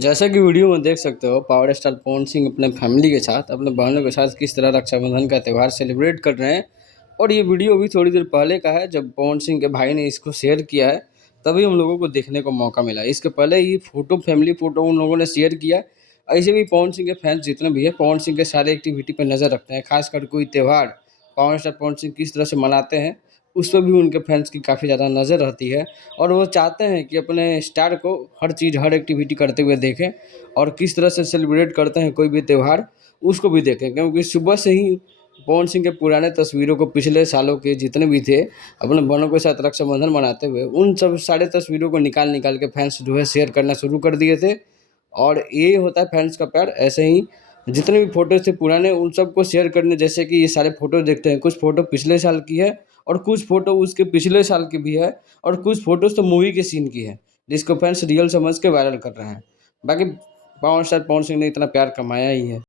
जैसा कि वीडियो में देख सकते हो, पावर स्टार पवन सिंह अपने फैमिली के साथ, अपने बहनों के साथ किस तरह रक्षाबंधन का त्यौहार सेलिब्रेट कर रहे हैं। और ये वीडियो भी थोड़ी देर पहले का है, जब पवन सिंह के भाई ने इसको शेयर किया है, तभी हम लोगों को देखने को मौका मिला। इसके पहले ये फ़ोटो, फैमिली फ़ोटो उन लोगों ने शेयर किया। ऐसे भी पवन सिंह के फैन्स जितने भी हैं, पवन सिंह के सारे एक्टिविटी पे नज़र रखते हैं। ख़ासकर कोई त्यौहार पावर स्टार पवन सिंह किस तरह से मनाते हैं, उस पर भी उनके फैन्स की काफ़ी ज़्यादा नज़र रहती है। और वो चाहते हैं कि अपने स्टार को हर चीज़, हर एक्टिविटी करते हुए देखें, और किस तरह से सेलिब्रेट करते हैं कोई भी त्यौहार, उसको भी देखें। क्योंकि सुबह से ही पवन सिंह के पुराने तस्वीरों को, पिछले सालों के जितने भी थे अपने बहनों के साथ रक्षाबंधन मनाते हुए, उन सब सारे तस्वीरों को निकाल निकाल के फैंस जो है शेयर करना शुरू कर दिए थे। और ये होता है फैंस का प्यार। ऐसे ही जितने भी फ़ोटोज़ थे पुराने, उन सबको शेयर करने, जैसे कि ये सारे फ़ोटो देखते हैं, कुछ फ़ोटो पिछले साल की है और कुछ फ़ोटो उसके पिछले साल की भी है, और कुछ फ़ोटोज़ तो मूवी के सीन की है, जिसको फैंस रियल समझ के वायरल कर रहे हैं। बाकी पावर स्टार पवन सिंह ने इतना प्यार कमाया ही है।